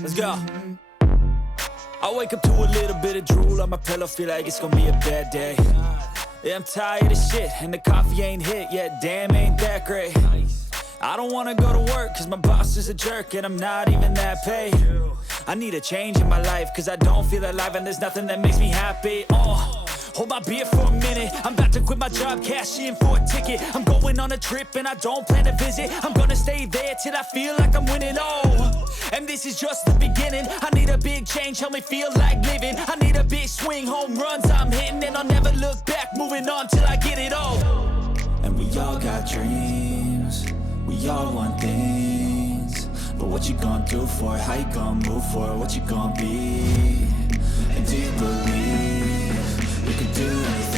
Let's go. I wake up to a little bit of drool on my pillow, feel like it's gonna be a bad day. Yeah, I'm tired of shit, and the coffee ain't hit yet, damn, ain't that great. I don't wanna go to work, cause my boss is a jerk, and I'm not even that paid. I need a change in my life, cause I don't feel alive, and there's nothing that makes me happy. Hold my beer for a minute, I'm about to quit my job, cash in for a ticket. I'm going on a trip and I don't plan to visit. I'm gonna stay there till I feel like I'm winning, and this is just the beginning. I need a big change, help me feel like living. I need a big swing, home runs I'm hitting, and I'll never look back, moving on till I get it all. And we all got dreams, we all want things, but what you gonna do for it? How you gonna move for it? What you gonna be? And do you believe you can do anything?